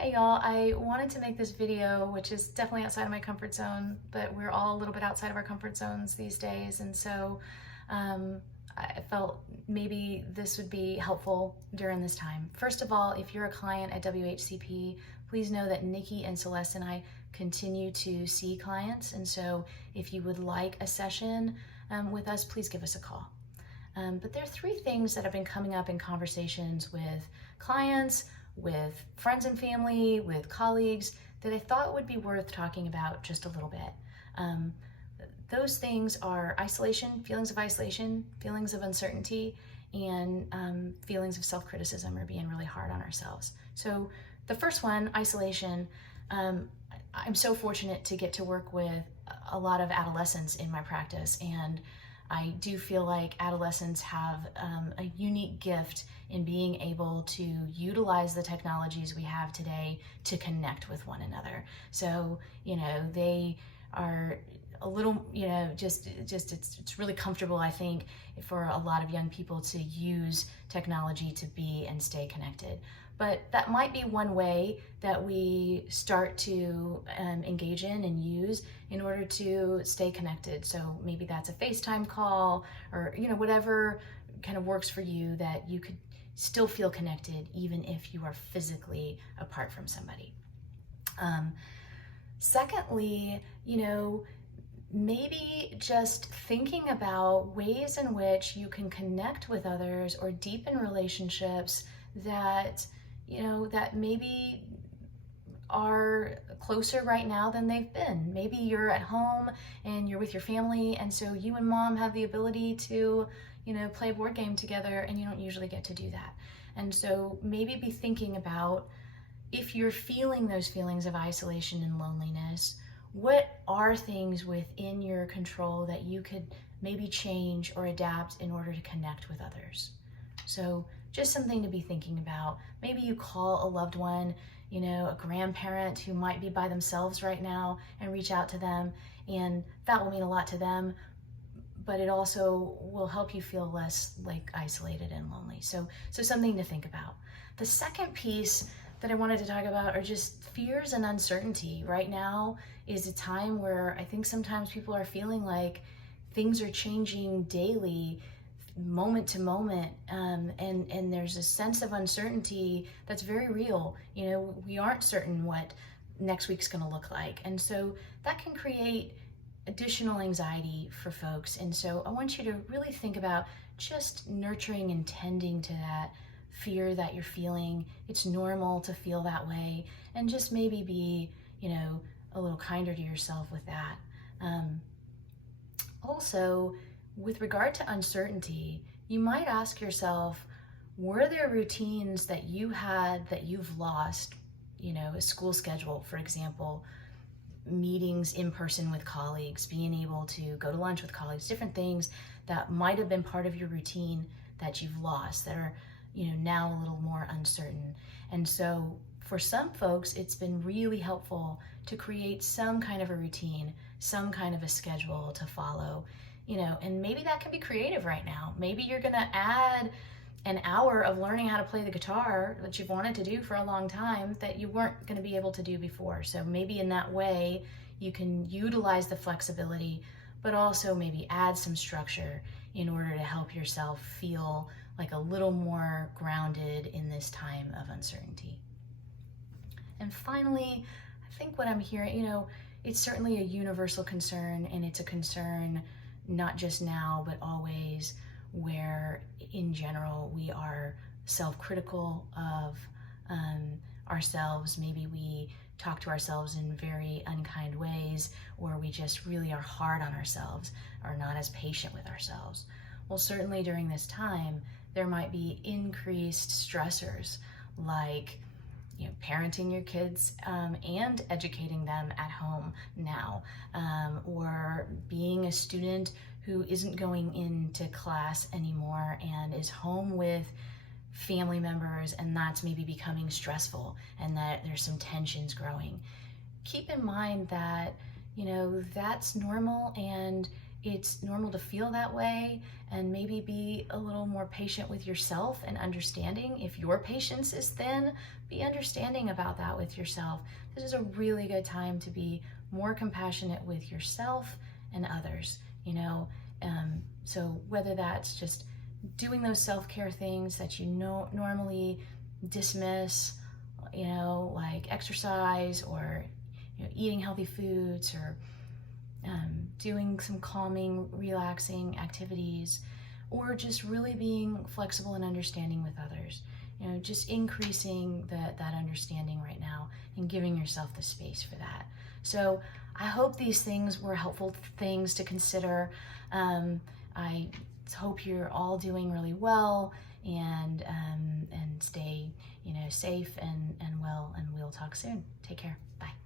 Hey y'all, I wanted to make this video, which is definitely outside of my comfort zone, but we're all a little bit outside of our comfort zones these days. And so um, I felt maybe this would be helpful during this time. First of all, if you're a client at WHCP, please know that Nikki and Celeste and I continue to see clients. And so if you would like a session with us, please give us a call. But there are three things that have been coming up in conversations with clients, with friends and family, with colleagues, that I thought would be worth talking about just a little bit. Those things are isolation, feelings of uncertainty, and feelings of self-criticism or being really hard on ourselves. So the first one, isolation, I'm so fortunate to get to work with a lot of adolescents in my practice, and I do feel like adolescents have a unique gift in being able to utilize the technologies we have today to connect with one another. So, they are a little, just it's really comfortable, I think, for a lot of young people to use technology to be and stay connected. But that might be one way that we start to engage in and use in order to stay connected. So maybe that's a FaceTime call or, whatever kind of works for you, that you could still feel connected even if you are physically apart from somebody. Secondly, maybe just thinking about ways in which you can connect with others or deepen relationships that that maybe are closer right now than they've been. Maybe you're at home and you're with your family, and so you and mom have the ability to, play a board game together, and you don't usually get to do that. And so maybe be thinking about, if you're feeling those feelings of isolation and loneliness, what are things within your control that you could maybe change or adapt in order to connect with others? So just something to be thinking about. Maybe you call a loved one, a grandparent who might be by themselves right now, and reach out to them, and that will mean a lot to them, but it also will help you feel less like isolated and lonely. So something to think about. The second piece that I wanted to talk about are just fears and uncertainty. Right now is a time where I think sometimes people are feeling like things are changing daily, moment to moment, and there's a sense of uncertainty that's very real. We aren't certain what next week's going to look like, and so that can create additional anxiety for folks. And so I want you to really think about just nurturing and tending to that fear that you're feeling. It's normal to feel that way, and just maybe be a little kinder to yourself with that. Also, with regard to uncertainty, you might ask yourself, were there routines that you had that you've lost? A school schedule, for example, meetings in person with colleagues, being able to go to lunch with colleagues, different things that might have been part of your routine that you've lost, that are now a little more uncertain. And so for some folks, it's been really helpful to create some kind of a routine, some kind of a schedule to follow. And maybe that can be creative right now. Maybe you're gonna add an hour of learning how to play the guitar that you've wanted to do for a long time that you weren't gonna be able to do before. So maybe in that way, you can utilize the flexibility, but also maybe add some structure in order to help yourself feel like a little more grounded in this time of uncertainty. And finally, I think what I'm hearing, it's certainly a universal concern, and it's a concern not just now, but always, where in general we are self-critical of ourselves. Maybe we talk to ourselves in very unkind ways, or we just really are hard on ourselves, or not as patient with ourselves. Well, certainly during this time, there might be increased stressors like parenting your kids and educating them at home now, or being a student who isn't going into class anymore and is home with family members, and that's maybe becoming stressful, and that there's some tensions growing. Keep in mind that that's normal, and it's normal to feel that way, and maybe be a little more patient with yourself and understanding. If your patience is thin, be understanding about that with yourself. This is a really good time to be more compassionate with yourself and others, you know. So whether that's just doing those self-care things that you know normally dismiss, you know, like exercise, or eating healthy foods, or doing some calming, relaxing activities, or just really being flexible and understanding with others. Just increasing that understanding right now and giving yourself the space for that. So I hope these things were helpful things to consider. I hope you're all doing really well, and stay safe and well, and we'll talk soon. Take care. Bye.